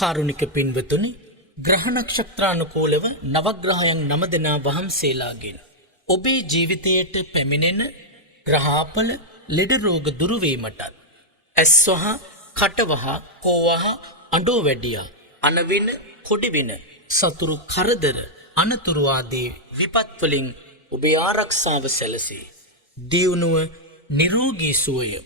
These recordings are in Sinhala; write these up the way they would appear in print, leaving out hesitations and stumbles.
කාරුණික පින්වතුනි, ග්‍රහ නක්ෂත්‍රානුකූලව නවග්‍රහයන් 9 දෙනා වහන්සේලාගෙන් ඔබේ ජීවිතයට පැමිණෙන ග්‍රහාපල ලෙඩ රෝග දුරු වීමටත් ඇස්වහ කටවහ කෝවහ අඬෝ වැඩියා අනවින කොඩිවින සතුරු කරදර අනතුරු ආදී විපත් වලින් ඔබේ ආරක්ෂාව සැලසී දියුණුව නිරෝගී සුවය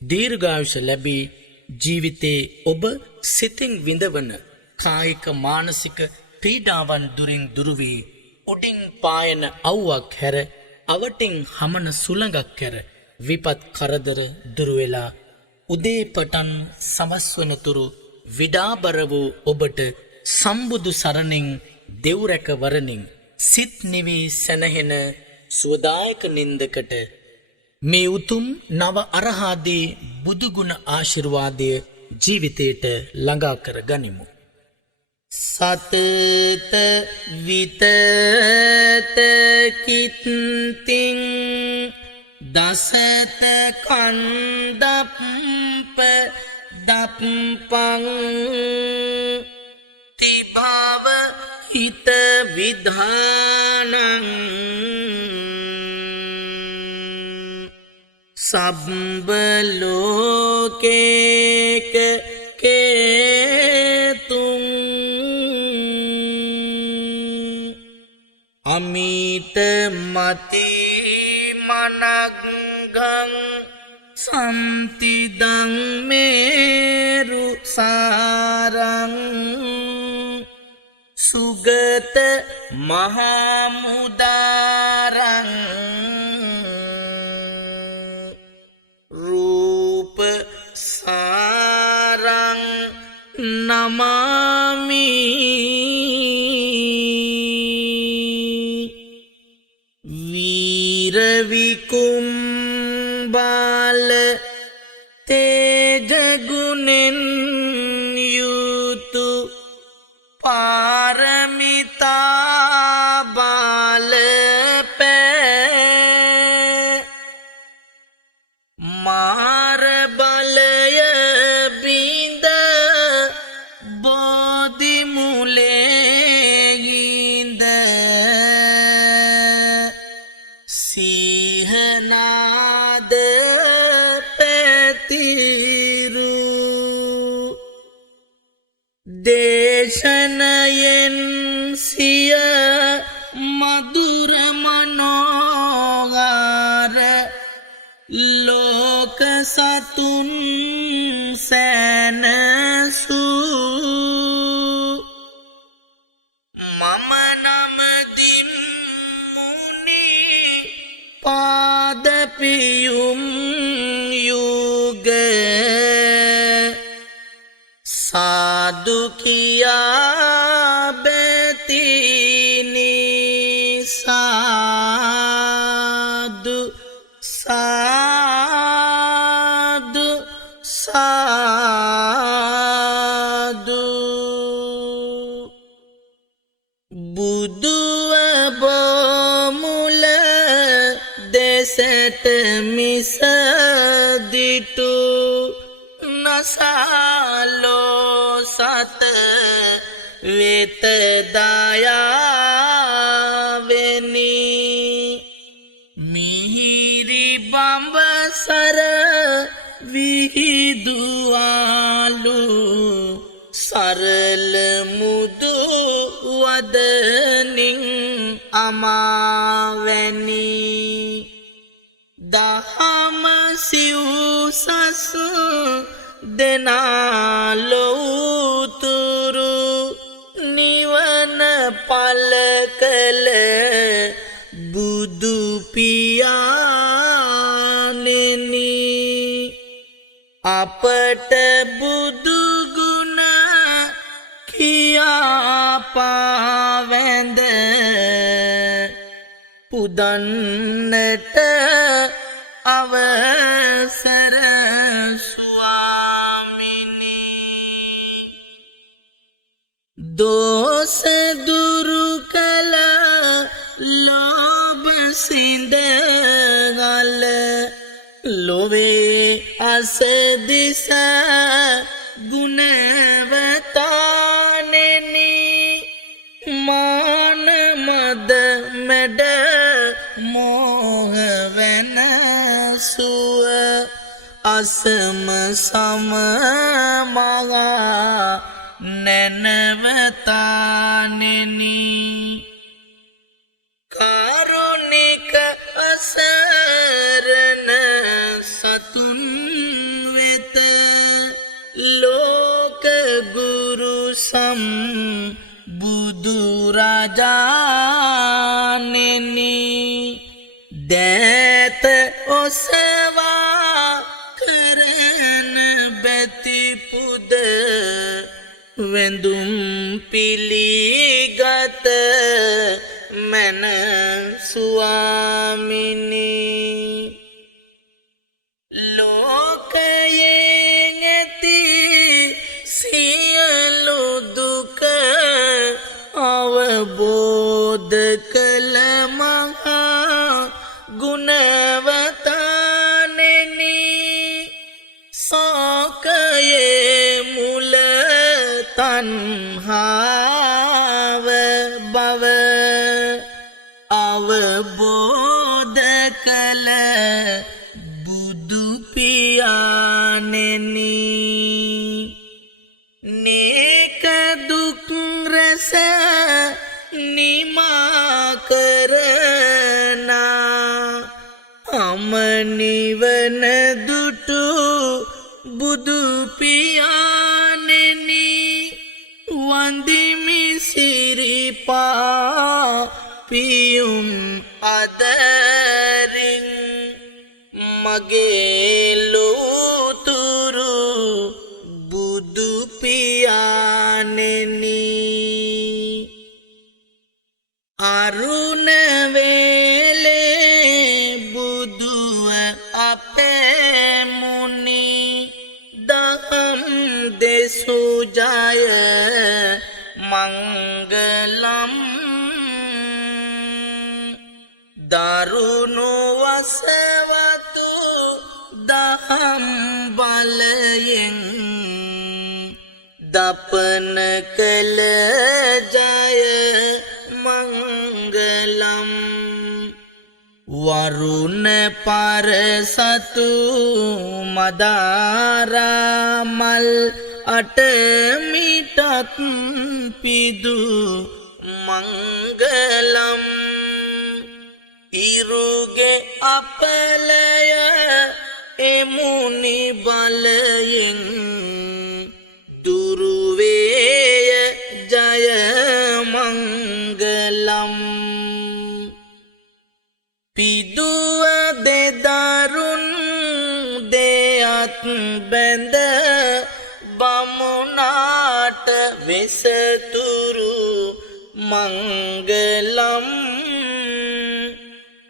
දීර්ඝායුෂ ලැබී ජීවිතේ ඔබ සිතින් විඳවන කායික මානසික පීඩාවන් දුරින් දුරු වී උඩින් පායන අවුවක් හැර අවටින් හමන සුළඟක් හැර විපත් කරදර දුරු වෙලා උදේ පටන් සවස් වනතුරු විඩාබර වූ ඔබට සම්බුදු සරණින් දෙව් රැක වරණින් සිත් නිවි සැනහෙන සුවදායක නින්දකට මේ උතුම් නව අරහාදී බුදුගුණ ආශිර්වාදය ජීවිතයට ළඟා කර ගනිමු. සතත විතත කිත්තිං දසත කන්දප්ප දප්පං තිභව හිත විධානං සබ්බ ලෝකේක කේතුං අමිත මති මනග්ගං සම්තිදං මේරු සාරං සුගත මහමුදාරං රූප සාරං නමාමි වීර විකුම්බාල තේජගුණෙන් යුතු පාරමිතා බාල පෑ මාර බලය බිඳ බෝධි මුලේගින්ද සිහනාද පැතිරු දේශනයෙන් සිය මధుර මනෝගාර ලෝක සතුන් සැනසු මම නමදින් මුනි පාදපියුම් යුග සාදු කියා බෙතිනි සාදු සාදු සාදු බුදුව බමුල දෙසට මිස දිටු නසාලෝ සත වෙත දයාවෙනි මිහිරි බඹසර විහිදුවාලු සරල මුදු වදනින් අමාවැනි දහම සිව්සස් දෙනාලොවුතුරු නිවන පල කළ බුදු පියාණෙනි අපට බුදු ගුණ කියා පාවැඳ පුදන්නට අවසර ස්වාමිනී දෝස දුරු කළ ලෝභ සිඳගල ලොවේ අස දිස ගුණවතා සුව අසම සම මගා නැනවතානෙනි කාරුණික අසරණ සතුන් වෙත ලෝක ගුරු සම් බුදුරජාණෙනි දෑත ඔසවා කරන බැති පුද වැඳුම් පිළිගත මන ස්වාමිනී ලෝකයෙන් ඇති සියලු දුක අවබෝධ කළ මහා ගුණවතානෙනි සෝකයේ මුල තණ්හාව බව අවබෝධ කළ බුදු පියාණෙනි නේක දුක් රස නිමා කරනා අමනිවන දුටු බුදු පියාණෙනි වන්දිමි සිරිපා පියුම් අදරින් මගේ ලෝතුරු බුදු පියාණෙනි අරුණ වේලේ බුදුව අපේ මුනි දහම් දෙසු ජය මංගලම් දරුණු වසවතු දහම් බලයෙන් දපන කළ ජය මංගලම් වරුණ පරසතු මදාරාමල් අටමිටත් පිදු මංගලම් ඉරුගේ අපලය එමුනි බලයෙන් දුරුවේය ජය මංගලම් පිදුව දෙදරුන් දෙයත් බැඳ බමුණාට වෙසතුරු මංගලම්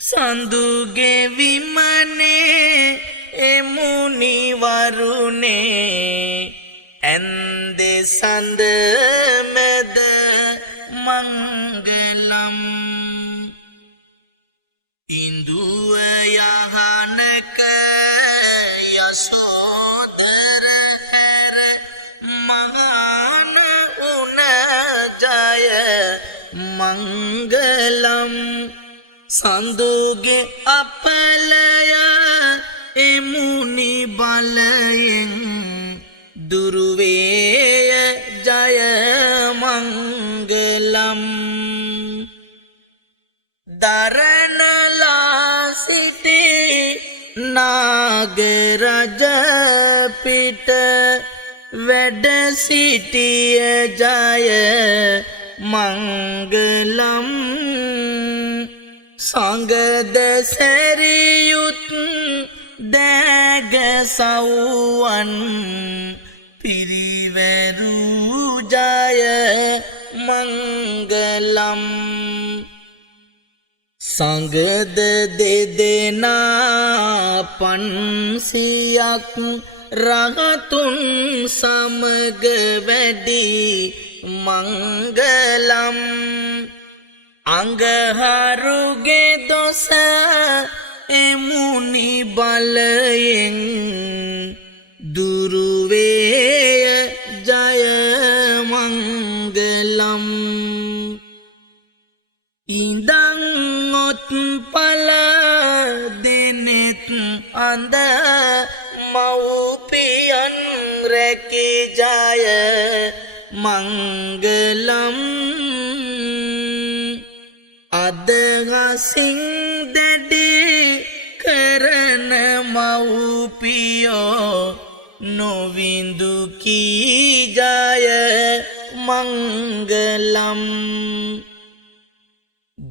සඳුගේ විමනේ එමුනි වරුනේ ඇන්දෙ සඳ මැද මංගලම් ඉන්දුව යහනක යසෝදර හැර මහාන උන ජය මංගලම් සඳුගේ අපලය එමුනි බලයෙන් දුරුවේය ජය මංගලම් දරණලා සිටි නාගරජ පිට වැඩ සිටිය ජය මංගලම් සංගද සැරියුත් දෑග සව්වන් පිරිවැරු ජය මංගලම් සංගද දෙදෙනා 500ක් රහතුන් සමග වැඩි මංගලම් අංගහරුගේ දොස එමුනි බලයෙන් දුරුවේය ජය මංගලම් ඉඳන් ඔත් පල දෙනෙත් හඳ මව්පියන් රැකී ජය මංගලම් අදහසින් දැඩි කරන මව්පියෝ නොවිඳු කී ජය මංගලම්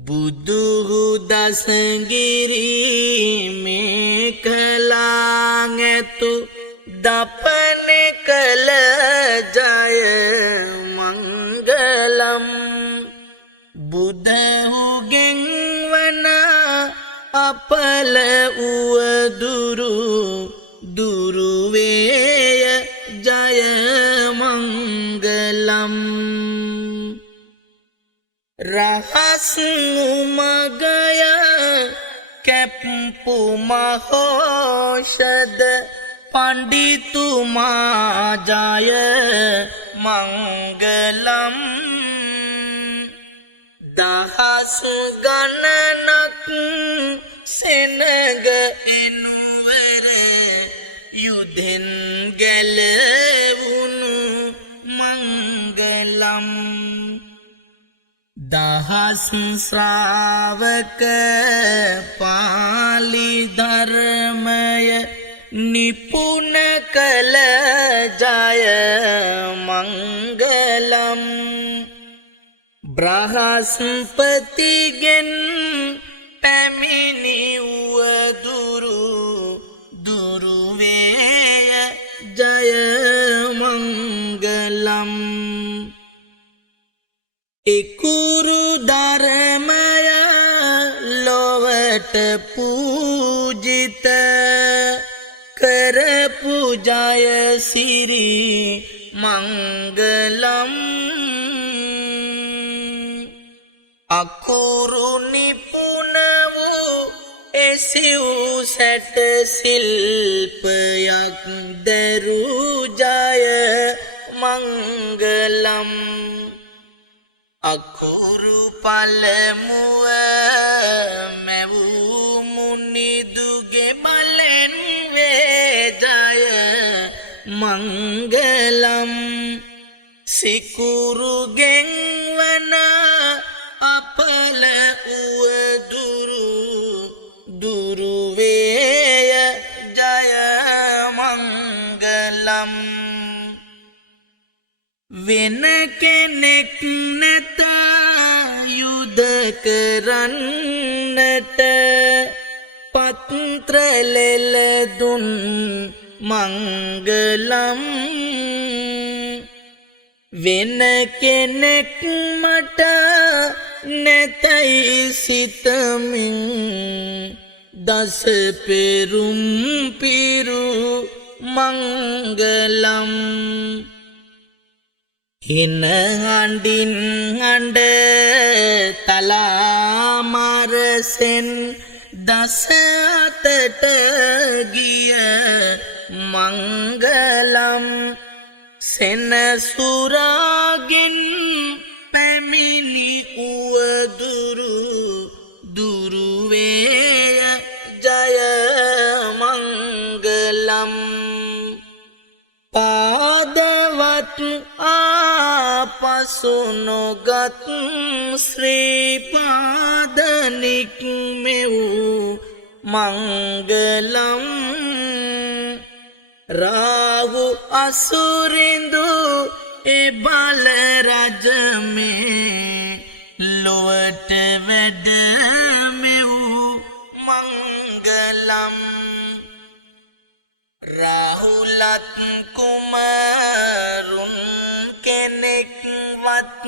බුදු දසගිරි මේකලාංඇතු දපන කළ ජය මංගලම් බුදහුගෙන් වන අපල උවදුරු දුරුවේය ජය මංගලම් රහස් උමගය කැප්පු මහෝෂද පණ්ඩිතුමා ජය මංගලම් දහස් ගණනක් සෙනග එනුවර යුදෙන් ගැලවුණු මංගලම් දහස් ශ්‍රාවක පාලි ධර්මය නිපුන කළ ජය මංගලම් බ්‍රහස්පතිගෙන් පැමිණි උවදුරු දුරුවේය ජය මංගලම් ඉකුරු ධර්මය ලොවට පූජිත කරපු ජය සිරි මංගලම් අකුරු නිපුන වූ එසිව් සැට ශිල්පයක් දරු ජය මංගලම් අකුරු පළමුව මැවූ මුනිදුගේ බලෙන් වේ ජය මංගලම් සිකුරුගෙන් වන අපල උවදුරු දුරුවේය ජය මංගලම් වෙන කෙනෙක් නැත යුද කරන්නට පත්‍ර ලෙලදුන් මංගලම් වෙන කෙනෙක් මට නැතයි සිතමින් දස පෙරුම් පිරු මංගලම් හින හඬින් හඬ තලාමරසෙන් දස අතට ගිය මංගලම් සෙනසුරාගෙන් පැමිණි උවදුරු දුරුවේය ජය මංගලම් පාදවත් ආපසු නොගත් ශ්‍රී පාදනික් මෙවූ මංගලම් රාහු අසුරිඳු එබල රජමේ ලොවට වැඩ මෙවූ මංගලම් රාහුලත් කුමරුන් කෙනෙක්වත්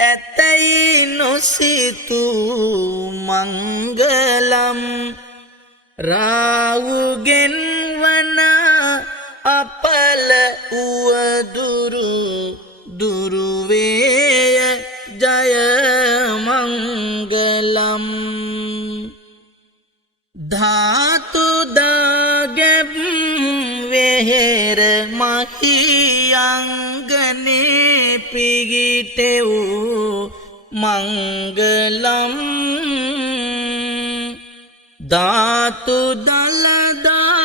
ඇතැයි නොසිතූ මංගලම් රාහුගෙන් වන අපල උවදුරු දුරුවේය ජය මංගලම් ධාතු දාගැබ් වෙහෙර මහියංගනේ පිගිටෙවූ මංගලම් ධාතු දලදා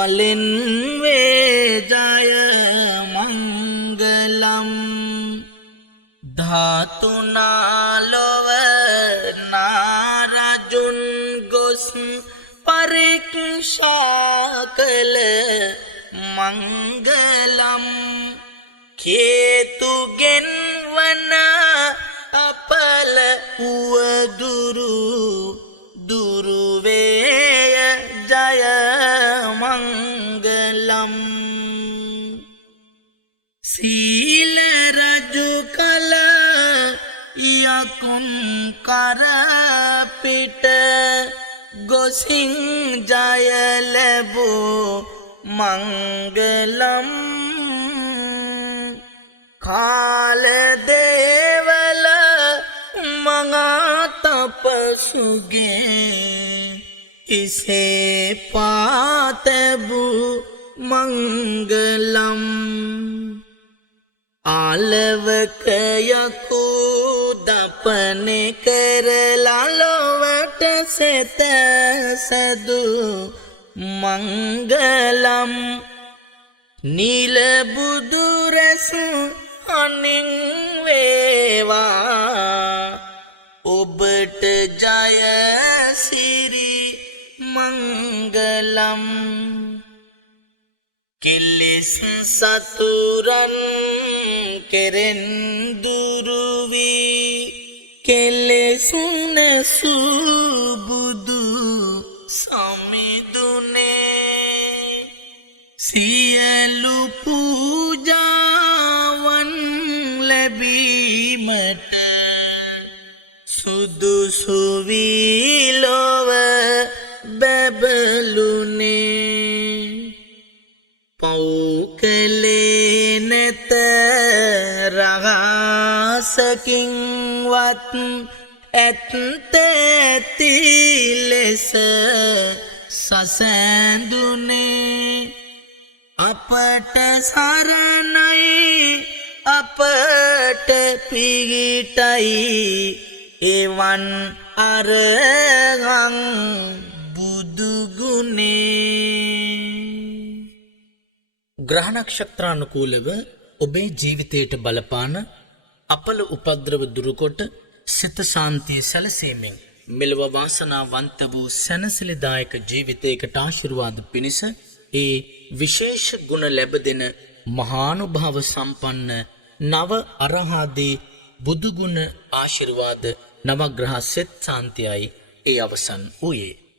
බලෙන් වේ ජය මංගලම් ධාතුනාලොව නාරජුන් ගොස් පරීක්ෂා කළ මංගලම් කේතුගෙන් වන අපල උවදුරු දුරුවේය ජය මංගලම් සීල රජු කල යකුන් කරපිට ගොසින් ජය ලැබූ මංගලම් කාල දේවල මඟ තපසුගේ ඉසේ පාතැබූ මංගලම් ආලවකයකු දපනෙ කරලා ලොවට සෙතසදු මංගලම් නිල බුදු රැස් අනින් වේවා ඔබට ජය සිරි මංගලම් කෙලෙස් සතුරන් කෙරෙන් දුරු වී කෙලෙසුන සුබුදු සමිඳුනේ සියලු පූජාවන් ලැබීමට සුදුසු වී ලොව බැබළුනේ පෞකලේ නැත රහසකින්වත් ඇත්ත ලෙස සසැඳුනේ අපට සරණයි අපට පිහිටයි එවන් අරහං බුදුගුණේ ග්‍රහ නක්ෂත්‍රානුකූලව ඔබේ ජීවිතයට බලපාන අපල උපද්‍රව දුරුකොට සිත ශාන්තිය සැලසීමෙන් මෙලොව වාසනාවන්ත වූ සැනසිලිදායක ජීවිතයකට ආශිර්වාද පිණිස ඒ විශේෂ ගුණ ලැබදෙන මහානුභාව සම්පන්න නව අරහාදී බුදුගුණ ආශිර්වාද නවග්‍රහ සෙත් ශාන්තියයි ඒ අවසන් වූයේ